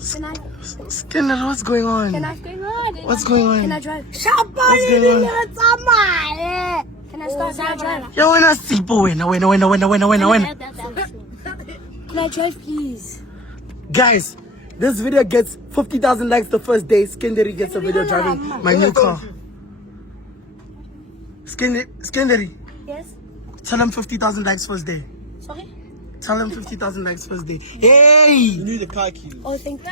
Skinner, what's going on? What's going on? Can I drive? What's going on? Can I start? Can I drive? Yo, when I see when. Can I drive, please? Guys, this video gets 50,000 likes the first day. Skinderi gets a video driving my new car. Skinderi. Yes? Tell him 50,000 likes first day. Sorry? Tell him 50,000 likes first day. Hey! You need a car key. Oh, thank you.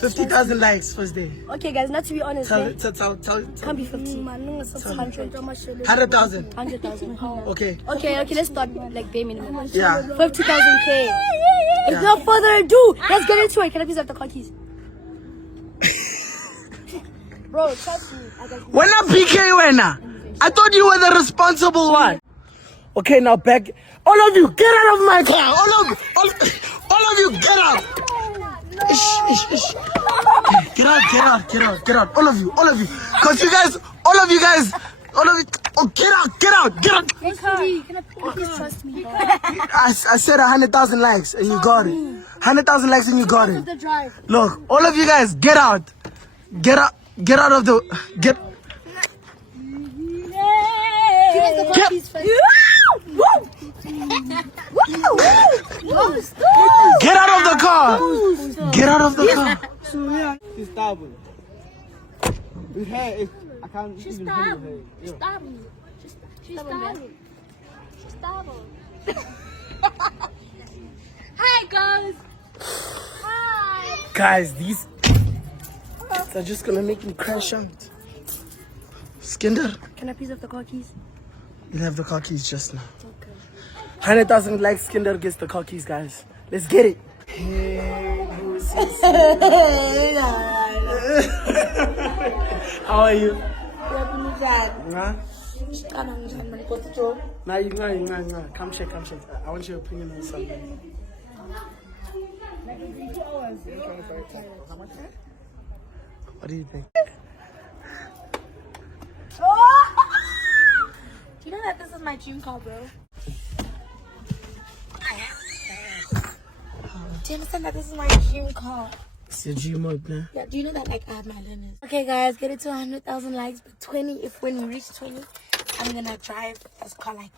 50,000 likes first day. Okay, guys, not to be honest, Tell. can't be 50. 100. 100,000. 100,000. Okay. Okay, let's start like bare minimum. Yeah. 50,000K. Without further ado, let's get into it. Can I please have the car keys? Bro, trust me. When I PK winner, I thought you were the responsible one. Okay, now back. All of you, get out of my car. All of you, get out. Ish. Get out. All of you. Cause you guys, all of you. Oh, get out. Can I please trust me? I said 100,000 likes and you got it. 100,000 likes and you got it. The drive. Look, all of you guys, get out. Get out of the. Get out of the car. Get out of the car. She's stubborn. With her, I can't even handle her. She's stubborn. Hi, guys. Hi. Guys, these are just gonna make me crash out. Skinder, Can I please have the car keys? you'll have the car keys just now. Okay. 100,000 likes, Skinder gets the car keys, guys. Let's get it. How are you? Huh? Come check. I want your opinion on something. What do you think? Do you know that this is my dream car, bro? Do you understand that this is my dream car? It's your dream mode, man. Yeah, do you know that like I have my learners? Okay, guys, get it to 100,000 likes. But 20, when we reach 20, I'm gonna drive this car like.